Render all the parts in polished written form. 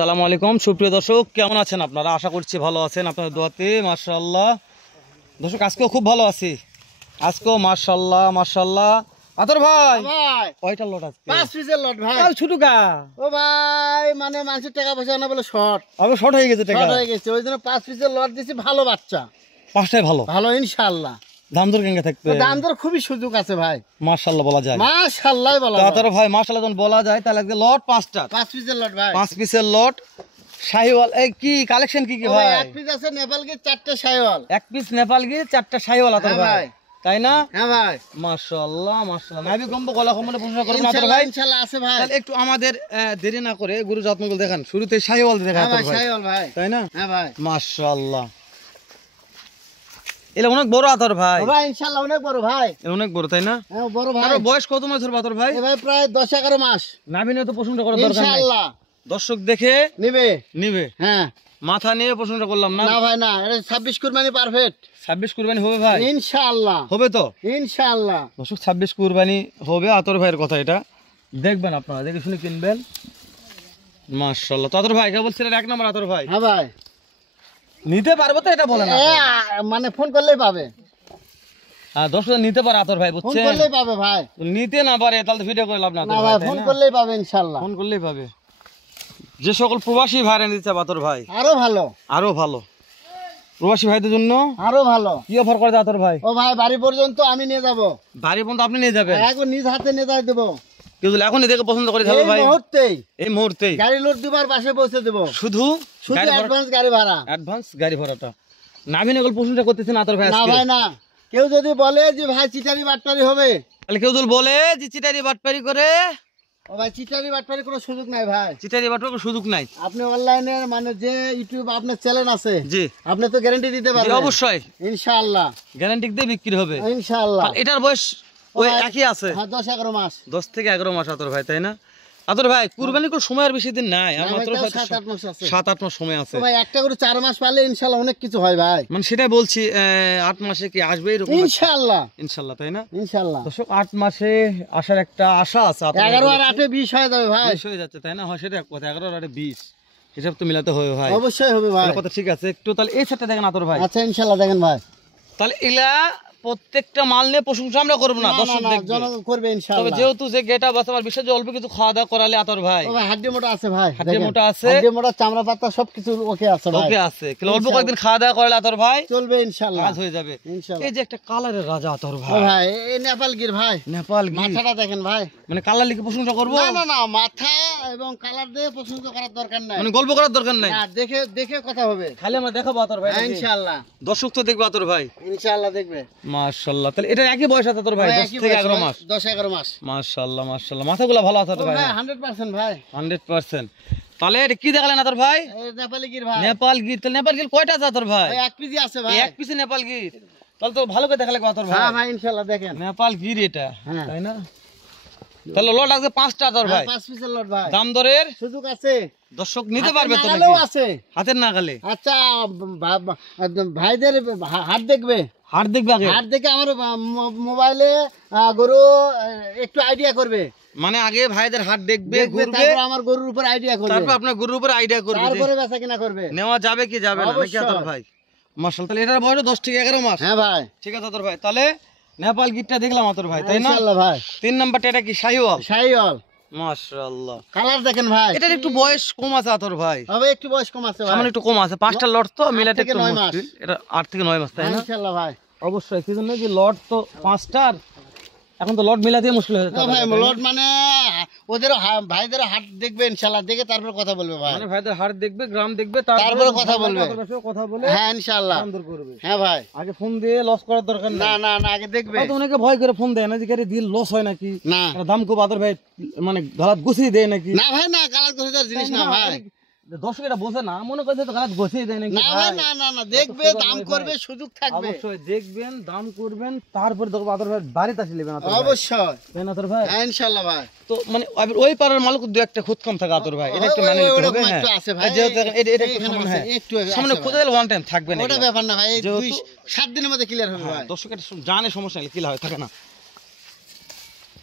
আসসালামু আলাইকুম সুপ্রিয় দর্শক, কেমন আছেন আপনারা? আশা করছি ভালো আছেন আপনাদের দোয়াতে। মাশাআল্লাহ দর্শক, আজকেও খুব ভালো আছি। আজকেও মাশাআল্লাহ মাশাআল্লাহ। আতর ভাই কয়টা লট আছে? 5 পিসের লট ভাই। ছোট গা ও ভাই, মানে মানুষের টাকা পয়সা না বলে শর্ট শর্ট হয়ে গেছে, টাকা শর্ট হয়ে গেছে, ওই জন্য 5 পিসের লট দিছি। ভালো বাচ্চা, পাঁচটাই ভালো ভালো ইনশাআল্লাহ। দাম দর কেঙ্গা থাকবে? দাম দর খুবই সুযোগ আছে ভাই, মাশাআল্লাহ বলা যায়। মাশাআল্লাহ বলা যায়। আতর ভাই মাশাআল্লাহ যখন বলা যায় তাহলে আজকে লট 5টা, 5 পিসের লট ভাই, 5 পিসের লট। শাহিওয়াল এই কি কালেকশন কি কি ভাই? এক পিস আছে নেপাল গির 4টা শাহিওয়াল, এক পিস নেপাল গির 4টা শাহিওয়াল আতর ভাই, তাই না? হ্যাঁ ভাই মাশাআল্লাহ মাশাআল্লাহ। নাভি কম্ব গলা কম্বলে প্রশ্ন করবেন আতর ইনশাআল্লাহ ভাই? ইনশাআল্লাহ আছে ভাই। তাহলে একটু আমাদের দেরি না করে গরু যত্নগুলো দেখান। শুরুতে শাহিওয়াল দেখান হ্যাঁ ভাই, আতর ভাই, শাহিওয়াল ভাই, তাই না? হ্যাঁ ভাই মাশাআল্লাহ। এলা অনেক বড় আতর ভাই, ভাই ইনশাআল্লাহ অনেক বড় ভাই, অনেক বড়, তাই না? হ্যাঁ বড় ভাই। আর বয়স কত মাস ধরে আতর ভাই? এ ভাই প্রায় 10-11 মাস। নাভি নিয়ে তো প্রশ্নটা করার দরকার নাই, ইনশাআল্লাহ দর্শক দেখে নিবে নিবে। হ্যাঁ মাথা নিয়ে প্রশ্নটা করলাম না। না ভাই না, এটা 26 কুরবানি পারফেক্ট 26 কুরবানি হবে ভাই? ইনশাআল্লাহ হবে তো ইনশাআল্লাহ। দর্শক, 26 কুরবানি হবে আতর ভাইয়ের কথা। এটা দেখবেন আপনারা, দেখে শুনে কিনবেন। মাশাআল্লাহ। তো আতর ভাই কে বলছিলেন 1 নম্বর আতর ভাই? হ্যাঁ ভাই, নিতে পারবো তো এটা বলেন। মানে ফোন করলেই পাবে, দর্শক নিতে পারে আতর ভাই, ফোন বুঝছেন? করলেই পাবে ভাই। নিতে না পারে তাহলে ভিডিও করে লাভ না না ভাই, ফোন করলেই পাবে ইনশাআল্লাহ, ফোন করলেই পাবে। যে সকল প্রবাসী ভাইরা নিতে আতর ভাই আরো ভালো আরো ভালো, প্রবাসী ভাইদের জন্য আরো ভালো। কি অফার করে আতর ভাই? ও ভাই, বাড়ি পর্যন্ত আমি নিয়ে যাব, বাড়ি পর্যন্ত আপনি নিয়ে যাবেন? একবার নিজ হাতে নিয়ে যাই দেবো। কেউ যদি এখনই দেখে পছন্দ করে তাহলে এই ভাই মুহূর্তেই এই মুহূর্তেই গাড়ি লোড দিবার পাশে পৌঁছে দেবো, শুধু শুধু গাড়ি ভাড়া, অ্যাডভান্স গাড়ি ভাড়া, অ্যাডভান্স গাড়ি ভাড়াটা। নাভি নকল প্রশ্নটা করতেছেন আতর ভাই না আজকে? ভাই না। কেউ যদি বলে যে ভাই চিটারি বাটপারি হবে, তাহলে কেউ যদি বলে যে চিটারি বাটপারি করে, ও ভাই চিটারি বাটপারি কোনো সুযোগ নাই ভাই। চিটারি বাটপারি কোনো সুযোগ নাই। আপনি অনলাইনে মানে যে ইউটিউব আপনার চ্যানেল আছে, জি আপনি তো গ্যারান্টি দিতে জি, পারবেন অবশ্যই ইনশাআল্লাহ গ্যারান্টি দিয়ে বিক্রি হবে ইনশাআল্লাহ। আর এটার বয়স ওই ভাই, একই আছে, হ্যাঁ 10-11 মাস। 10 থেকে 11 মাস আতর ভাই, তাই না? আতর ভাই কুরবানি কোনো সময়ের বেশি দিন নাই, আর না ভাই, মাত্র তাও হয়তো 7-8 মাস আছে। 7-8 মাস সময় আছে। ও ভাই, একটা করে 4 মাস পালে ইনশাআল্লাহ অনেক কিছু হয় ভাই, মানে সেটাই বলছি, 8 মাসে কি আসবে এরকম? ইনশাআল্লাহ ইনশাআল্লাহ, তাই না? ইনশাআল্লাহ। দর্শক 8 মাসে আসার একটা আশা আছে। 11 আর 8-এ 20 হয়ে যাবে ভাই, 20 হয়ে যাচ্ছে, তাই না? হয় সেটা এক কথা, 11 আর 20 হিসাব তো মিলাতে হবে ভাই, অবশ্যই হবে ভাই। তাহলে কথা ঠিক আছে। একটু তাহলে এই সেটটা দেখেন আতর ভাই। আচ্ছা ইনশাআল্লাহ দেখেন ভাই। তাহলে এলা প্রত্যেকটা মাল নিয়ে প্রশংসা আমরা করবো না, না, দর্শক না, দেখবে। জনগণ করবে তবে ইনশাআল্লাহ। যেহেতু যে গেটা বাসা আমার বিশেষ অল্প কিছু খাওয়া দাওয়া করালে আতর ভাই, ও ভাই, হাড্ডি মোটা আছে ভাই, হাড্ডি দেখেন। মোটা আছে, হাড্ডি মোটা, চামড়া পাতা সবকিছু ওকে আছে ভাই, ওকে আছে। কিন্তু অল্প কয়েকদিন খাওয়া দাওয়া করালে আতর ভাই চলবে ইনশাআল্লাহ কাজ হয়ে যাবে। ইনশাআল্লাহ। এই যে একটা কালারের রাজা আতর ও ভাই, ভাই, এই নেপাল গির ভাই, নেপাল গির, মাথাটা দেখেন ভাই। মানে কালার লিখে প্রশংসা করবো? না না না, মাথা এবং কালার দিয়ে পছন্দ করার দরকার নাই, মানে গল্প করার দরকার নাই, না দেখে দেখে কথা হবে। খালি আমরা দেখাবো আতর ভাই, হ্যাঁ, নাকি? ইনশাআল্লাহ দর্শক তো দেখবে আতর ভাই, ইনশাআল্লাহ দেখবে। মাশাআল্লাহ। তাহলে এটা একই বয়স আছে আতর ভাই, ভাই, 10 একই থেকে বয়স 11 ভাই, মাস। 10-11 মাস। মাশাআল্লাহ মাশাআল্লাহ, মাথাগুলো ভালো আছে ও আতর ভাই, ভাই 100% ভাই। 100%। তাহলে এটা কি দেখালেন আতর ভাই? এই নেপালি গির ভাই, নেপাল গির। তাহলে নেপাল গির কয়টা আছে আতর ভাই? ভাই 1 পিজি আছে ভাই। এক পিসে নেপাল গির, তাহলে তো ভালো করে দেখা লাগবে আতর ভাই। হ্যাঁ ভাই ইনশাআল্লাহ দেখেন। নেপাল গির এটা, হ্যাঁ। তাই না? তাহলে লট আছে 5টা আতর ভাই, 5 পিসের লট ভাই, দাম দরের সুযোগ আছে, দর্শক নিতে পারবে তো নাগালেও নাকি? আছে। হাতের নাগালে আচ্ছা, ভাইদের হাট দেখবে, হাট দেখবে আগে, হাট দেখে আমার মোবাইলে গরু একটু আইডিয়া করবে, মানে আগে ভাইদের হাট দেখবে, দেখবে, ঘুরবে, তারপর আমার গরুর উপর আইডিয়া করবে, তারপর আপনার গরুর উপর আইডিয়া করবে যে তারপরে বেচা কিনা করবে। নেওয়া যাবে কি যাবে না, নাকি আতর অবশ্যই। ভাই? মাশাআল্লাহ। তাহলে এটার বয়স 10 থেকে 11 মাস। হ্যাঁ ভাই ঠিক আছে আতর ভাই, তাহলে নেপাল গিরটা দেখলাম আতর ভাই, তাই না? ইনশাআল্লাহ ভাই। 3 নাম্বারটা এটা কি শাহিওয়াল? শাহিওয়াল, মাশাআল্লাহ। কালার দেখেন ভাই, এটার একটু বয়স কম আছে আতর ভাই, হবে একটু বয়স কম আছে ভাই, সামনে একটু কম আছে, 5টা লট তো মিলাতে থেকে একটু 9 মাস। মুশকিল। এটা 8 থেকে 9 মাস, তাই না? ইনশাআল্লাহ ভাই। অবশ্যই, কি জন্য যে লট তো 5টার, এখন তো লট মিলাতে মুশকিল হয়ে না যাচ্ছে ভাই, লট মানে ওদের ভাইদের হাট দেখবে ইনশাআল্লাহ, দেখে তারপর কথা বলবে ভাই, মানে ভাইদের হাট দেখবে, গ্রাম দেখবে, তারপরে কথা বলবে, আতর ভাইয়ের সাথে কথা বলে হ্যাঁ ইনশাআল্লাহ। দাম দর করবে। হ্যাঁ ভাই, আগে ফোন দিয়ে লস করার দরকার না নেই। না না, আগে দেখবে। হয়তো অনেকে ভয় করে ফোন দেয় না যে গাড়ি দিল লস হয় নাকি, না এটা দাম খুব আতর ভাই মানে গালাত গুছিয়ে দেয় নাকি। না ভাই, না কালার করে জিনিস না ভাই, দর্শক এটা বোঝে না, মনে করছে তো গালাত গুছিয়ে দেয় নাকি। না ভাই, না না না, দেখবে, দাম করবে, সুযোগ থাকবে, অবশ্যই দেখবেন, দাম করবেন, তারপরে দেখবো আতর ভাই বাড়িতে আসি নেবেন আতর ভাই, অবশ্যই। তাই না আতর ভাই? হ্যাঁ ইনশাআল্লাহ ভাই। তো মানে ওই পাড়ার মালিক দু একটা খুদ কম থাকে আতর ভাই, এটা একটু মানে নিতে হবে। ওরকম হ্যাঁ একটু আছে ভাই, যেহেতু এটা একটু এখানে সামনে, আছে, হ্যাঁ একটু সামনে আছে খুদে ভাই। দিলে ওয়ান টাইম থাকবে না ওটা এগুলা। ব্যাপার না ভাই, এই যেহেতু 7 দিনের মধ্যে ক্লিয়ার হবে ভাই। দর্শক এটা জানে সমস্যা নেই, কিলা হয় থাকে না,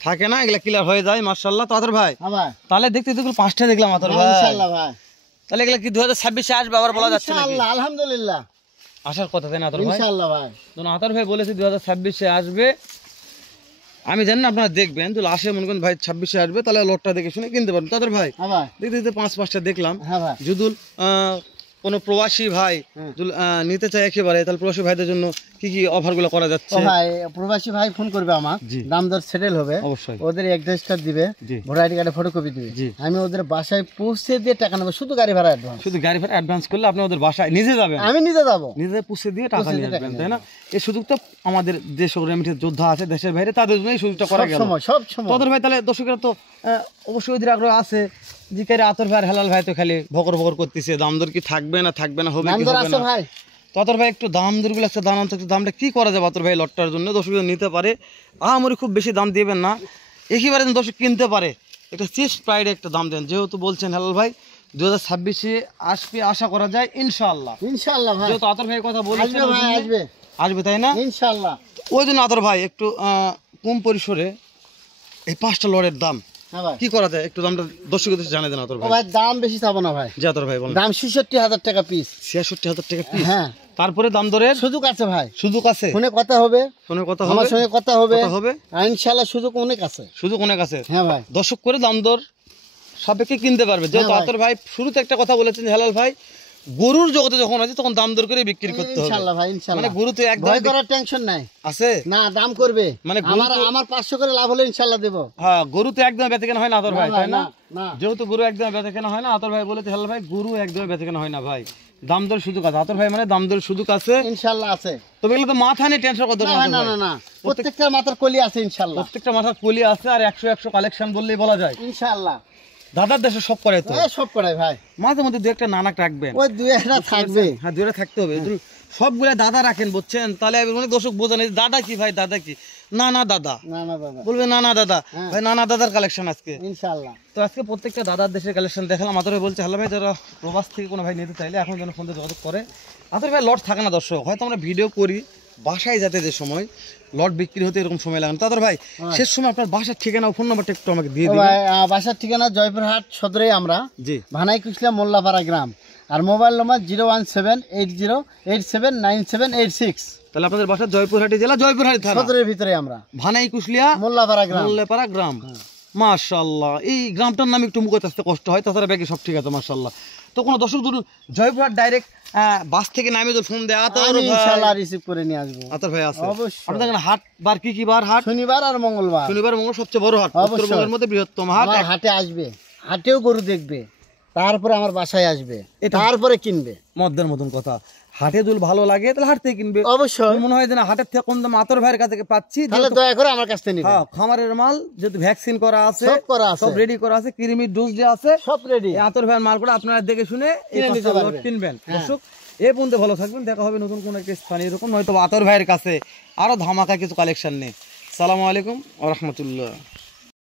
থাকে না, এগুলা ক্লিয়ার হয়ে যায়। মাশাআল্লাহ। তো আতর ভাই হ্যাঁ ভাই, তাহলে দেখতে দেখতে 5টা দেখলাম আতর ভাই, ইনশাআল্লাহ ভাই। তাহলে এগুলা কি 2026-এ আসবে আবার বলা যাচ্ছে নাকি? ইনশাআল্লাহ, আলহামদুলিল্লাহ, আসার কথা তাই না আতর ভাই? ইনশাআল্লাহ ভাই। তো আতর ভাই বলেছে 2026-এ আসবে। আমি জানি না আপনারা দেখবেন, তো আসে মনে করেন ভাই 26-এ আসবে, তাহলে লটটা দেখে শুনে কিনতে পারবেন। তাদের ভাই হ্যাঁ ভাই, দেখতে দেখতে 5-5টা দেখলাম। হ্যাঁ ভাই, যদি কোনো প্রবাসী ভাই যদি নিতে চায় একেবারে, তাহলে প্রবাসী ভাইদের জন্য কি কি অফারগুলো করা যাচ্ছে? ও ভাই প্রবাসী ভাই ফোন করবে আমার, জি। দাম দর সেটেল হবে, অবশ্যই। ওদের অ্যাড্রেস কার্ড দিবে, জি। ভোটার আইডি কার্ডে ফটোকপি দিবে, জি। আমি ওদের বাসায় পৌঁছে দিয়ে টাকা নেবো, শুধু গাড়ি ভাড়া অ্যাডভান্স। শুধু গাড়ি ভাড়া অ্যাডভান্স করলে আপনি ওদের বাসায় নিজে যাবেন, আমি নিজে যাবো, নিজে পুষে দিয়ে টাকা পুষে নিয়ে দিয়ে টাকা আসবেন, নিয়ে তাই না? এই সুযোগটা আমাদের যে সকল রেমিটেন্স যোদ্ধা আছে দেশের বাইরে, তাদের জন্য এই সুযোগটা করা গেল। সব সময়। তাদের ভাই তাহলে দর্শকেরা তো অবশ্যই ওদের আগ্রহ আছে যে কারে আতর ভাই আর হেলাল ভাই তো খালি ভকর ভকর করতেছে, দাম দর কি থাকবে না থাকবে না, হবে দাম কি দর হবে আছে না। ভাই, তাদের ভাই একটু দাম দরগুলো একটা দাম আনতে, একটু দামটা কি করা যাবে আতর ভাই লটটার জন্য, দর্শকরা নিতে পারে। আমারই খুব বেশি দাম দিবেন না, একেবারে যেন দর্শক কিনতে পারে, একটা চিস্ট প্রাইডে একটা দাম দেন। যেহেতু বলছেন হেলাল ভাই 2026-এ আসবে, আশা করা যায় ইনশাআল্লাহ। ইনশাআল্লাহ ভাই, যেহেতু আতর ভাই কথা বলেছেন আসবে ভাই, আসবে আসবে, তাই না? ইনশাআল্লাহ। ওই জন্য আতর ভাই একটু কম পরিসরে এই 5টা লটের দাম হ্যাঁ ভাই, কি করা যায়, একটু দামটা দর্শকদের জানিয়ে দেন আতর ও ভাই। ভাই দাম বেশি চাবো না ভাই, জি আতর ভাই বলেন। দাম 66,000 টাকা পিস। 66,000 টাকা পিস? হ্যাঁ, তারপরে দাম দরের সুযোগ আছে ভাই, সুযোগ আছে, ফোনে কথা হবে, ফোনে কথা আমার হবে, সঙ্গে কথা হবে, কথা হবে, আর ইনশাআল্লাহ সুযোগ অনেক আছে। সুযোগ অনেক আছে। হ্যাঁ ভাই, দর্শক করে দাম দর সাপেক্ষে কিনতে পারবে। যেহেতু ভাই। আতর ভাই শুরুতে একটা কথা বলেছেন হেলাল ভাই, গরুর জগতে যখন আছে তখন দাম দর করে বিক্রি করতে হবে। ইনশাআল্লাহ ভাই, ইনশাআল্লাহ, মানে গরু তো একদম ভয় করার টেনশন নাই, আছে না দাম করবে, মানে গরু আমার তো- আমার 500 করে লাভ হলে ইনশাআল্লাহ দেব। হ্যাঁ, গরু তো একদম বেচে কেনা হয় না আতর ভাই, তাই না? না, যেহেতু গরু একদম বেচে কেনা হয় না, আতর ভাই বলেছে হেলাল ভাই গরু একদম বেচে কেনা হয় না ভাই, দাম দর সুযোগ আছে। আতর ভাই মানে দাম দর সুযোগ আছে, ইনশাআল্লাহ আছে। তবে এগুলো তো মাথা নিয়ে টেনশন করতে না হবে ভাই, না না আতর না ভাই। না, প্রত্যেকটা মাথার কলি আছে ইনশাআল্লাহ, প্রত্যেকটা মাথার কলি আছে, আর 100 কালেকশন বললেই বলা যায়। ইনশাআল্লাহ, দাদার দেশে সব করে তো, সব করাই ভাই, মাঝে মধ্যে দু একটা নানাক রাখবেন। ওই দুই একটা থাকবে। হ্যাঁ, দুইটা থাকতে হবে। সবগুলা দাদা রাখেন বুঝছেন, তাহলে অনেক দর্শক বোঝেন এই দাদা কি ভাই, দাদা কি, না না দাদা না না দাদা, বলবে, না না দাদা হ্যাঁ। ভাই, না না দাদার কালেকশন আজকে। ইনশাআল্লাহ, তো আজকে প্রত্যেকটা দাদার দেশের কালেকশন দেখালাম। আতর ভাই বলছে হ্যালো ভাই, যারা প্রবাস থেকে কোনো ভাই নিতে চাইলে এখন যেন ফোন দিয়ে যোগাযোগ করে। আতর ভাই লট থাকে না দর্শক, হয়তো আমরা ভিডিও করি বাসায় যাতে যে সময় লট বিক্রি হতে এরকম সময় লাগে না। তাদের ভাই শেষ সময় আপনার বাসার ঠিকানা ও ফোন নাম্বারটা একটু আমাকে দিয়ে ও দিন। ভাই বাসার ঠিকানা জয়পুরহাট সদরে, আমরা জি, ভানাই কুশলা মোল্লাপাড়া গ্রাম, আর মোবাইল নম্বর 01780879786। তাহলে আপনাদের বাসা জয়পুরহাটি জেলা, জয়পুরহাটি থানা, সদরের ভিতরে আমরা, ভানাই কুশলিয়া মোল্লাপাড়া গ্রাম। মোল্লাপাড়া গ্রাম। মাশাআল্লাহ, এই গ্রামটার নাম একটু মুখে আসতে কষ্ট হয়, তাছাড়া ব্যাগে সব ঠিক আছে মাশাআল্লাহ। তো কোনো দর্শক ধরুন জয়পুরহাট ডাইরেক্ট বাস থেকে নামে তো ফোন দেয়া তো আমি ইনশাআল্লাহ রিসিভ করে নিয়ে আসবো। আতর ভাই আছে অবশ্যই। আপনাদের এখানে হাট বার কি কি বার হাট? শনিবার আর মঙ্গলবার। শনিবার মঙ্গল সবচেয়ে বড় হাট, অবশ্যই। উত্তরবঙ্গের মধ্যে বৃহত্তম হাট। আমার হাটে আসবে, হাটেও গরু দেখবে, তারপরে আমার বাসায় আসবে, এটা- তারপরে কিনবে। মদ্দের মতন কথা, হাটে দুল ভালো লাগে তাহলে হাট থেকে কিনবে। অবশ্যই, মনে হয় যে না হাটের থেকে কম দাম আতর ভাইয়ের কাছে পাচ্ছি, তাহলে দয়া করে আমার কাছ থেকে নিবে। হ্যাঁ, খামারের মাল যেহেতু ভ্যাকসিন করা আছে, সব করা আছে, সব রেডি করা আছে, কৃমির ডোজ দেওয়া আছে, সব রেডি। এই আতর ভাইয়ের মালগুলো আপনারা দেখে শুনে এই কিনে নিতে 5টা লট পারবেন। কিনবেন। হ্যাঁ। দর্শক এই পর্যন্ত ভালো থাকবেন, দেখা হবে নতুন কোনো একটা স্থানীয় এরকম, নয়তো আতর ভাইয়ের কাছে আরো ধামাকা কিছু কালেকশন নেই। সালামু আলাইকুম ওয়া রাহমাতুল্লাহ।